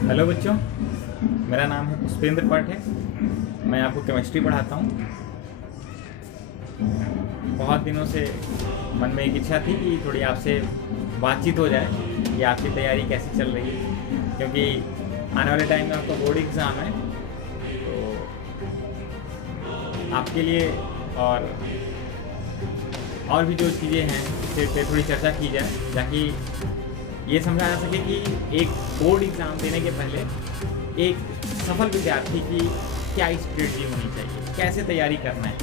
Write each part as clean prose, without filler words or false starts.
Hello बच्चों, मेरा नाम है पुष्पेंद्र पाठक। मैं आपको केमिस्ट्री पढ़ाता हूँ। बहुत दिनों से मन में एक इच्छा थी कि थोड़ी आपसे बातचीत हो जाए कि आपकी तैयारी कैसी चल रही है, क्योंकि आने वाले टाइम में आपका बोर्ड एग्ज़ाम है। तो आपके लिए और भी जो चीज़ें हैं उस पर थोड़ी चर्चा की जाए, ताकि ये समझा जा सके कि एक बोर्ड एग्ज़ाम देने के पहले एक सफल विद्यार्थी की क्या स्ट्रेटजी होनी चाहिए, कैसे तैयारी करना है।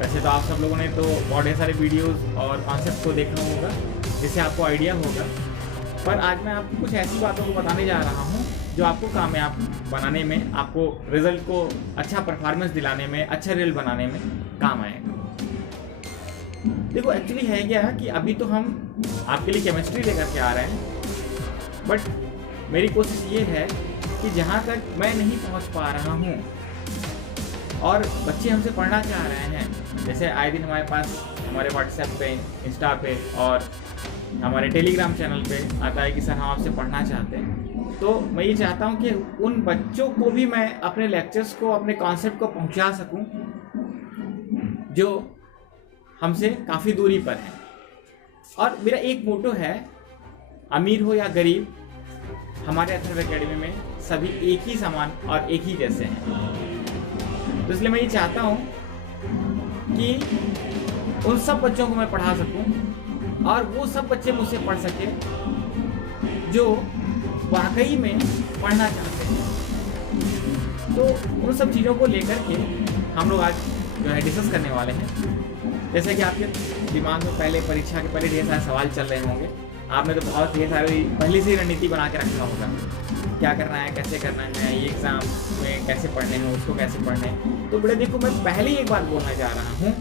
वैसे तो आप सब लोगों ने तो बहुत ढेर सारे वीडियोस और कॉन्सेप्ट को देखना होगा, जिससे आपको आइडिया होगा। पर आज मैं आपको कुछ ऐसी बातों को बताने जा रहा हूँ जो आपको कामयाब बनाने में, आपको रिज़ल्ट को अच्छा परफॉर्मेंस दिलाने में, अच्छा रिजल्ट बनाने में काम आएगा। देखो, एक्चुअली है क्या कि अभी तो हम आपके लिए केमिस्ट्री लेकर के आ रहे हैं, बट मेरी कोशिश ये है कि जहाँ तक मैं नहीं पहुँच पा रहा हूँ और बच्चे हमसे पढ़ना चाह रहे हैं, जैसे आए दिन हमारे पास हमारे व्हाट्सएप पे, इंस्टा पे और हमारे टेलीग्राम चैनल पे आता है कि सर हम आपसे पढ़ना चाहते हैं, तो मैं ये चाहता हूँ कि उन बच्चों को भी मैं अपने लेक्चर्स को, अपने कॉन्सेप्ट को पहुँचा सकूँ जो हमसे काफ़ी दूरी पर है। और मेरा एक मोटो है, अमीर हो या गरीब, हमारे अथर्व एकेडमी में सभी एक ही समान और एक ही जैसे हैं। तो इसलिए मैं ये चाहता हूँ कि उन सब बच्चों को मैं पढ़ा सकूँ और वो सब बच्चे मुझसे पढ़ सके जो वाकई में पढ़ना चाहते हैं। तो उन सब चीज़ों को लेकर के हम लोग आज जो है डिस्कस करने वाले हैं। जैसे कि आपके दिमाग में पहले परीक्षा के पहले ढेर सारे सवाल चल रहे होंगे, आपने तो बहुत ढेर सारी पहले से ही रणनीति बना के रखा होगा, क्या करना है, कैसे करना है, ये एग्ज़ाम में कैसे पढ़ने हैं, उसको कैसे पढ़ने हैं। तो बड़े देखो, मैं पहले ही एक बात बोलना चाह रहा हूँ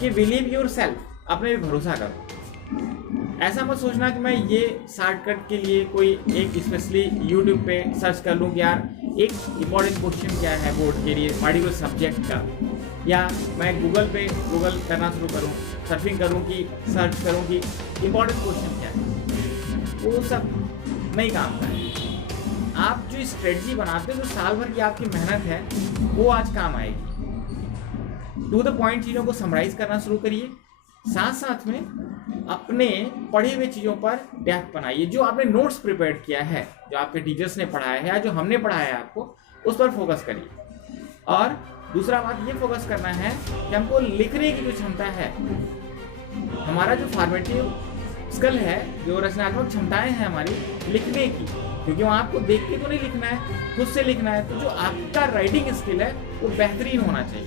कि बिलीव योर सेल्फ, अपने पे भरोसा करो। ऐसा मत सोचना कि मैं ये शॉर्टकट के लिए कोई एक स्पेशली यूट्यूब पे सर्च कर लूँ कि यार एक इम्पॉर्टेंट क्वेश्चन क्या है बोर्ड के लिए पार्टिकुलर सब्जेक्ट का, या मैं गूगल करना शुरू करूँ, सर्फिंग करूँ कि सर्च करूँ कि इम्पॉर्टेंट क्वेश्चन क्या है। वो सब नहीं काम का है। आप जो स्ट्रेटजी बनाते हो, जो साल भर की आपकी मेहनत है, वो आज काम आएगी। टू द पॉइंट चीज़ों को समराइज करना शुरू करिए, साथ साथ में अपने पढ़े हुए चीज़ों पर डेप्थ बनाइए। जो आपने नोट्स प्रिपेयर किया है, जो आपके टीचर्स ने पढ़ाया है या जो हमने पढ़ाया है आपको, उस पर फोकस करिए। और दूसरा बात ये फोकस करना है कि हमको लिखने की जो क्षमता है, हमारा जो फॉर्मेटिव स्किल है, जो रचनात्मक क्षमताएं हैं हमारी लिखने की, क्योंकि वहाँ आपको देख के तो नहीं लिखना है, खुद से लिखना है। तो जो आपका राइटिंग स्किल है वो बेहतरीन होना चाहिए।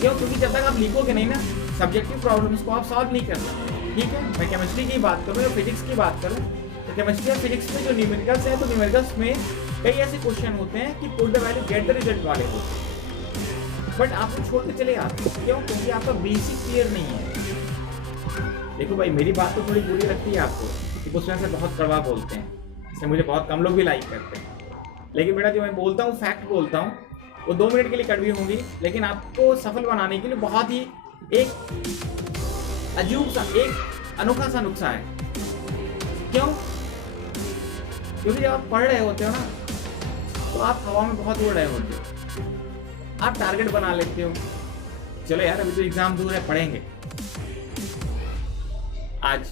क्यों? क्योंकि जब तक आप लिखोगे नहीं ना, सब्जेक्टिव प्रॉब्लम्स को आप सॉल्व नहीं कर सकते। ठीक है, मैं केमिस्ट्री की बात करूँ या फिजिक्स की बात करूँ, तो केमिस्ट्री और फिजिक्स में जो न्यूमेरिकल्स है, तो न्यूमेरिकल्स में कई ऐसे क्वेश्चन होते हैं कि put the value get the result वाले होते हैं, बट आप छोड़ के चले आते हो। क्यों? क्योंकि आपका बेसिक क्लियर नहीं है। देखो भाई, मेरी बात तो थोड़ी बुरी लगती है आपको कि उसमें से बहुत कड़वा बोलते हैं, इससे मुझे बहुत कम लोग भी लाइक करते हैं, लेकिन बेटा जो मैं बोलता हूँ, फैक्ट बोलता हूँ, वो 2 मिनट के लिए कड़वी होंगी, लेकिन आपको सफल बनाने के लिए बहुत ही एक अजूब सा, एक अनोखा सा नुस्खा है। क्यों? क्योंकि जब आप पढ़ रहे होते हो ना, तो आप हवा में बहुत उड़ रहे होते हो, आप टारगेट बना लेते हो, चलो यार अभी तो एग्जाम दूर है, पढ़ेंगे। आज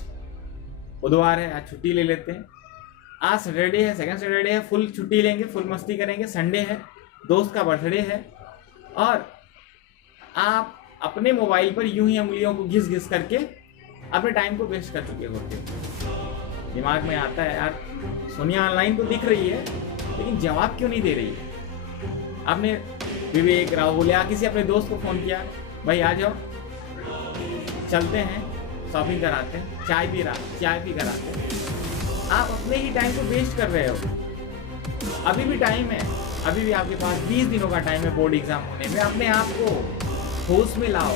बुधवार है, आज छुट्टी ले लेते हैं, आज सैटरडे है, सेकंड सैटरडे है, फुल छुट्टी लेंगे, फुल मस्ती करेंगे। संडे है, दोस्त का बर्थडे है, और आप अपने मोबाइल पर यूं ही उंगलियों को घिस घिस करके अपने टाइम को वेस्ट कर चुके होते हो। दिमाग में आता है यार, सोनिया ऑनलाइन तो दिख रही है, लेकिन जवाब क्यों नहीं दे रही है। आपने विवेक, राहुल या किसी अपने दोस्त को फ़ोन किया, भाई आ जाओ, चलते हैं, शॉपिंग कराते हैं, चाय पी कर आते हैं। आप अपने ही टाइम को वेस्ट कर रहे हो। अभी भी टाइम है, अभी भी आपके पास 20 दिनों का टाइम है बोर्ड एग्जाम होने में। अपने आप को होश में लाओ।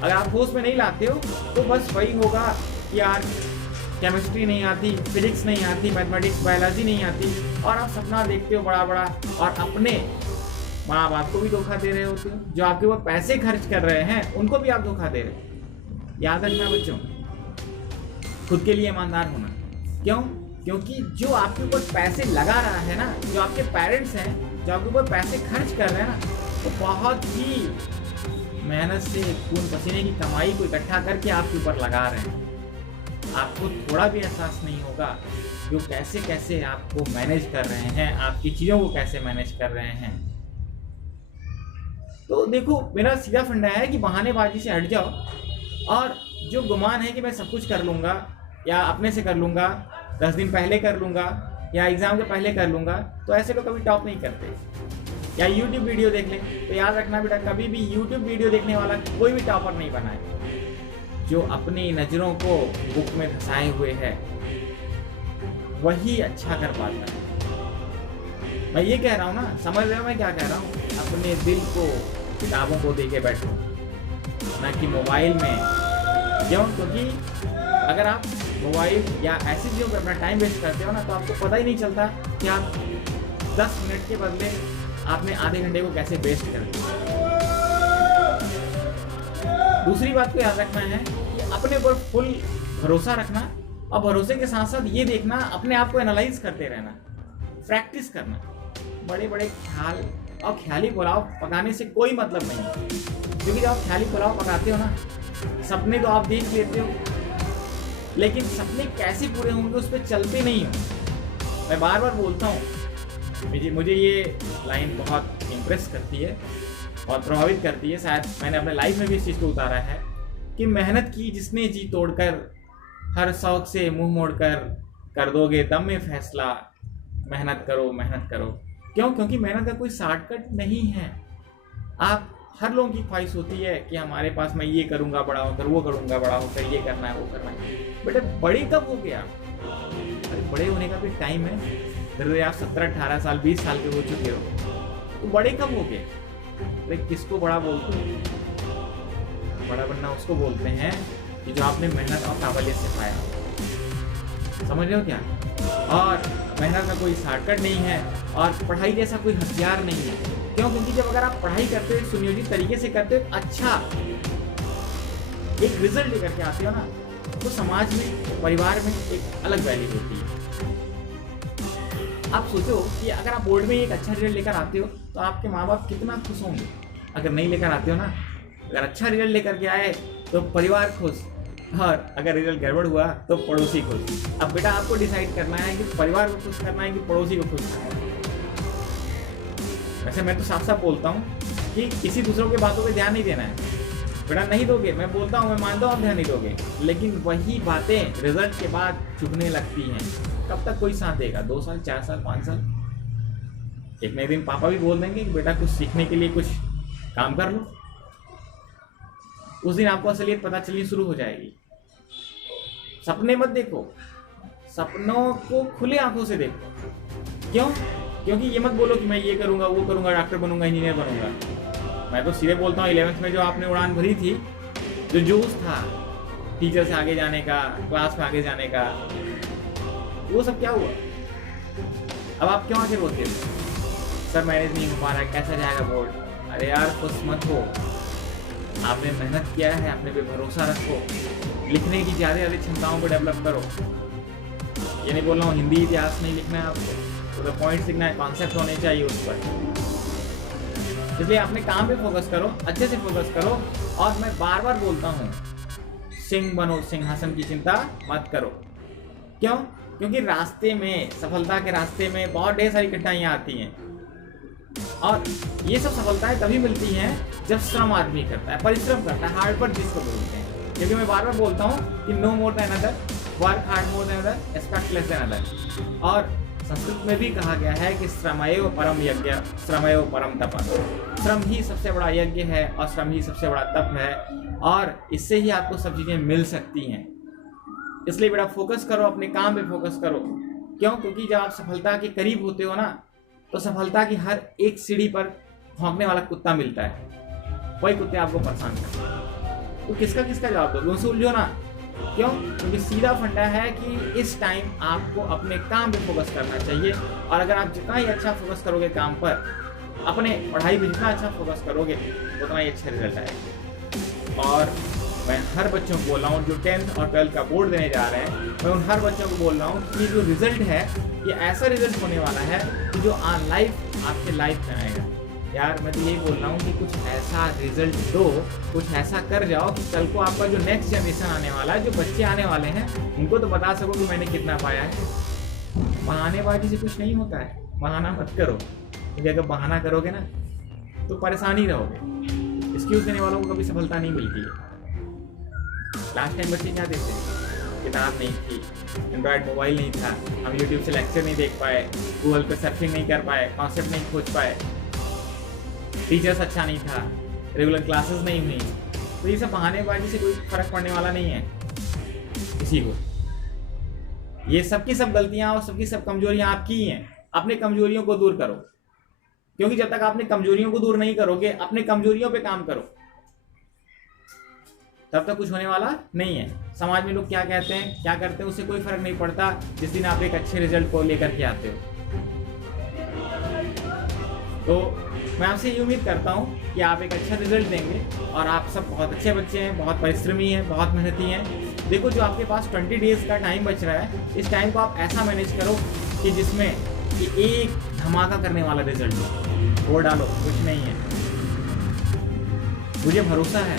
अगर आप होश में नहीं लाते हो तो बस वही होगा कि यार केमिस्ट्री नहीं आती, फिजिक्स नहीं आती, मैथमेटिक्स, बायोलॉजी नहीं आती, और आप सपना देखते हो बड़ा बड़ा, और अपने माँ बाप को भी धोखा दे रहे होते हो। जो आपके ऊपर पैसे खर्च कर रहे हैं उनको भी आप धोखा दे रहे हो। याद रखना बच्चों, खुद के लिए ईमानदार होना। क्यों? क्योंकि जो आपके ऊपर पैसे लगा रहा है ना, जो आपके पेरेंट्स हैं, जो आपके ऊपर पैसे खर्च कर रहे हैं ना, तो बहुत ही मेहनत से खून पसीने की कमाई को इकट्ठा करके आपके ऊपर लगा रहे हैं। आपको थोड़ा भी एहसास नहीं होगा कि वो कैसे कैसे आपको मैनेज कर रहे हैं, आपकी चीज़ों को कैसे मैनेज कर रहे हैं। तो देखो, मेरा सीधा फंडा है कि बहानेबाजी से हट जाओ और जो गुमान है कि मैं सब कुछ कर लूँगा या अपने से कर लूँगा, 10 दिन पहले कर लूँगा या एग्ज़ाम के पहले कर लूँगा, तो ऐसे लोग कभी टॉप नहीं करते। या यूट्यूब वीडियो देख लें, तो याद रखना बेटा, कभी भी यूट्यूब वीडियो देखने वाला कोई भी टॉपर नहीं बना है। जो अपनी नज़रों को बुक में धंसाए हुए है वही अच्छा कर पाता है। मैं ये कह रहा हूँ ना, समझ रहे हो मैं क्या कह रहा हूँ? अपने दिल को किताबों को दे के बैठो, ना कि मोबाइल में। क्यों? क्योंकि अगर आप मोबाइल या ऐसी चीज़ों पर अपना टाइम वेस्ट करते हो ना, तो आपको पता ही नहीं चलता कि आप 10 मिनट के बदले आपने आधे घंटे को कैसे वेस्ट कर दिया। दूसरी बात को याद रखना है कि अपने ऊपर फुल भरोसा रखना, और भरोसे के साथ साथ ये देखना, अपने आप को एनालाइज करते रहना, प्रैक्टिस करना। बड़े बड़े ख्याल और ख्याली पुलाव पकाने से कोई मतलब नहीं है, क्योंकि जब आप ख्याली पुलाव पकाते हो ना, सपने तो आप देख लेते हो, लेकिन सपने कैसे पूरे होंगे उस पर चलते नहीं हो। मैं बार बार बोलता हूँ, मुझे ये लाइन बहुत इम्प्रेस करती है और प्रभावित करती है। शायद मैंने अपने लाइफ में भी इस चीज़ को उतारा है कि मेहनत की जिसने जी तोड़कर, हर शौक से मुंह मोड़कर, कर दोगे दम में फैसला, मेहनत करो मेहनत करो। क्यों? क्योंकि मेहनत का कोई शॉर्टकट नहीं है। आप हर लोगों की ख्वाहिश होती है कि हमारे पास मैं ये करूँगा बड़ा होकर, वो करूँगा बड़ा होकर, ये करना है वो करना है। बेटे बड़े कब हो गया? अरे बड़े होने का भी टाइम है। फिर आप 17-18 साल 20 साल के हो चुके हो, तो बड़े कब हो गए? अरे किसको बड़ा बोलते हैं? बड़ा बनना उसको बोलते हैं कि जो आपने मेहनत और काबिलियत से पाया। समझ रहे हो क्या? और मेहनत का कोई शॉर्टकट नहीं है और पढ़ाई जैसा कोई हथियार नहीं है। क्यों? क्योंकि जब अगर आप पढ़ाई करते हो, सुनियोजित तरीके से करते हो, अच्छा एक रिजल्ट लेकर के आते हो ना, तो समाज में, परिवार में एक अलग वैल्यू होती है। आप सोचो कि अगर आप बोर्ड में एक अच्छा रिजल्ट लेकर आते हो तो आपके माँ बाप कितना खुश होंगे। अगर नहीं लेकर आते हो ना, अगर अच्छा रिजल्ट लेकर के आए तो परिवार खुश, और अगर रिजल्ट गड़बड़ हुआ तो पड़ोसी खुश। अब बेटा आपको डिसाइड करना है कि परिवार को खुश करना है कि पड़ोसी को खुश करना है। वैसे मैं तो साफ साफ बोलता हूँ कि किसी दूसरों के बातों पे ध्यान नहीं देना है। बेटा नहीं दोगे, मैं बोलता हूँ, मैं मानता हूँ आप ध्यान नहीं दोगे, लेकिन वही बातें रिजल्ट के बाद चुभने लगती हैं। कब तक कोई साथ देगा? 2 साल, 4 साल, 5 साल? एक नए दिन पापा भी बोल देंगे कि बेटा कुछ सीखने के लिए कुछ काम कर लो। उस दिन आपको असलियत पता चलनी शुरू हो जाएगी। सपने मत देखो, सपनों को खुले आंखों से देखो। क्यों? क्योंकि ये मत बोलो कि मैं ये करूँगा वो करूँगा, डॉक्टर बनूंगा, इंजीनियर बनूंगा। मैं तो सीधे बोलता हूँ, 11th में जो आपने उड़ान भरी थी, जो जोश था टीचर से आगे जाने का, क्लास में आगे जाने का, वो सब क्या हुआ? अब आप क्यों आगे बोलते हो सर मैनेज नहीं हो पा रहा है, कैसा जाएगा बोर्ड? अरे यार खुश मत हो, आपने मेहनत किया है, अपने पे भरोसा रखो, लिखने की ज़्यादा क्षमताओं को डेवलप करो। ये नहीं बोल रहा हूँ हिंदी इतिहास नहीं लिखना है आपको, तो पॉइंट्स लिखना है, कॉन्सेप्ट होने चाहिए उस पर। इसलिए अपने काम पे फोकस करो, अच्छे से फोकस करो। और मैं बार बार बोलता हूँ, सिंह बनो, सिंहासन की चिंता मत करो। क्यों? क्योंकि रास्ते में, सफलता के रास्ते में बहुत ढेर सारी कठिनाइयाँ आती हैं, और ये सब सफलताएं तभी मिलती हैं जब श्रम आदमी करता है, परिश्रम करता है, हार्ड वर्क जिसको बोलते हैं। क्योंकि मैं बार बार बोलता हूँ कि no more than other, work hard more than other, expect less than other. और संस्कृत में भी कहा गया है कि श्रमेव परम यज्ञ, श्रमेव परम तप। श्रम ही सबसे बड़ा यज्ञ है और श्रम ही सबसे बड़ा तप है, और इससे ही आपको सब चीज़ें मिल सकती हैं। इसलिए बेटा फोकस करो, अपने काम पे फोकस करो। क्यों? क्योंकि जब आप सफलता के करीब होते हो ना, तो सफलता की हर एक सीढ़ी पर भौंकने वाला कुत्ता मिलता है, वही कुत्ते आपको परेशान करते हैं। तो किसका किसका जवाब दोगे? उनसे उलझो ना। क्यों? क्योंकि सीधा फंडा है कि इस टाइम आपको अपने काम पे फोकस करना चाहिए, और अगर आप जितना ही अच्छा फोकस करोगे काम पर, अपने पढ़ाई पे जितना अच्छा फोकस करोगे, उतना ही अच्छा रिजल्ट आएगा। और मैं हर बच्चों को बोल रहा हूँ जो 10th और 12th का बोर्ड देने जा रहे हैं, मैं उन हर बच्चों को बोल रहा हूँ कि जो रिजल्ट है ये ऐसा रिजल्ट होने वाला है कि जो ऑन लाइफ आपके लाइफ में आएगा। यार मैं तो यही बोल रहा हूँ कि कुछ ऐसा रिजल्ट दो, कुछ ऐसा कर जाओ कि कल को आपका जो नेक्स्ट जनरेशन आने वाला है, जो बच्चे आने वाले हैं, उनको तो बता सको कि मैंने कितना पाया है। बहानेबाजी से कुछ नहीं होता है, बहाना मत करो, क्योंकि अगर बहाना करोगे ना तो परेशानी रहोगे। एक्सक्यूज देने वालों को कभी सफलता नहीं मिलती है। लास्ट टाइम बच्चे क्या देते हैं, किताब नहीं थी, एंड्रॉयड मोबाइल नहीं था, हम यूट्यूब से लेक्चर नहीं देख पाए, गूगल पे सर्फिंग नहीं कर पाए, कॉन्सेप्ट नहीं खोज पाए, टीचर्स अच्छा नहीं था, रेगुलर क्लासेस नहीं हुई। तो ये सब बहानेबाजी से कोई फर्क पड़ने वाला नहीं है किसी को। ये सबकी सब गलतियां और सबकी सब कमजोरियां आपकी ही हैं। अपने कमजोरियों को दूर करो, क्योंकि जब तक आपने कमजोरियों को दूर नहीं करोगे, अपने कमजोरियों पे काम करो, तब तक कुछ होने वाला नहीं है। समाज में लोग क्या कहते हैं, क्या करते हैं, उससे कोई फर्क नहीं पड़ता जिस दिन आप एक अच्छे रिजल्ट को लेकर के आते हो। तो मैं आपसे ये उम्मीद करता हूँ कि आप एक अच्छा रिजल्ट देंगे, और आप सब बहुत अच्छे बच्चे हैं, बहुत परिश्रमी हैं, बहुत मेहनती हैं। देखो जो आपके पास 20 डेज का टाइम बच रहा है, इस टाइम को आप ऐसा मैनेज करो कि जिसमें कि एक धमाका करने वाला रिजल्ट हो। वो डालो, कुछ नहीं है, मुझे भरोसा है,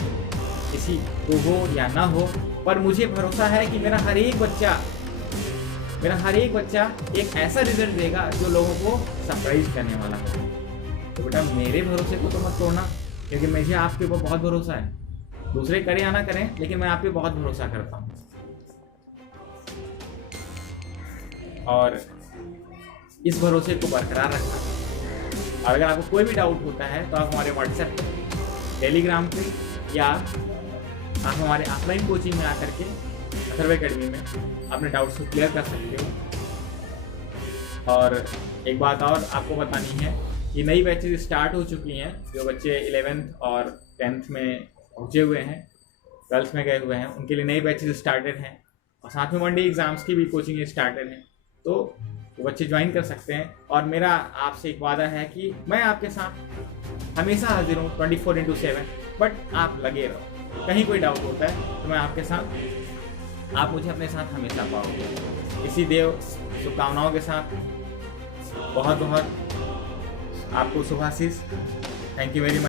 किसी को हो या ना हो, पर मुझे भरोसा है कि मेरा हर एक बच्चा एक ऐसा रिजल्ट देगा जो लोगों को सरप्राइज करने वाला है। तो बेटा मेरे भरोसे को तो मत तोड़ना, क्योंकि मुझे आपके ऊपर बहुत भरोसा है। दूसरे करें या ना करें, लेकिन मैं आप पे बहुत भरोसा करता हूँ। और इस भरोसे को बरकरार रखना। और अगर आपको कोई भी डाउट होता है तो आप हमारे व्हाट्सएप पे, टेलीग्राम पे, या आप हमारे ऑफलाइन कोचिंग में आकर के अथर्व एकेडमी में अपने डाउट्स को क्लियर कर सकते हो। और एक बात और आपको बतानी है कि नई बैचेज स्टार्ट हो चुकी हैं। जो बच्चे 11th और 10th में पहुँचे हुए हैं, 12th में गए हुए हैं, उनके लिए नई बैचेज स्टार्टेड हैं, और साथ में मंडे एग्ज़ाम्स की भी कोचिंग स्टार्टेड है। तो वो बच्चे ज्वाइन कर सकते हैं। और मेरा आपसे एक वादा है कि मैं आपके साथ हमेशा हाजिर हूँ 24/7, बट आप लगे रहो। कहीं कोई डाउट होता है तो मैं आपके साथ, आप मुझे अपने साथ हमेशा पाओगे। इसी देव शुभकामनाओं के साथ बहुत बहुत आपको शुभाशीष। Thank you very much.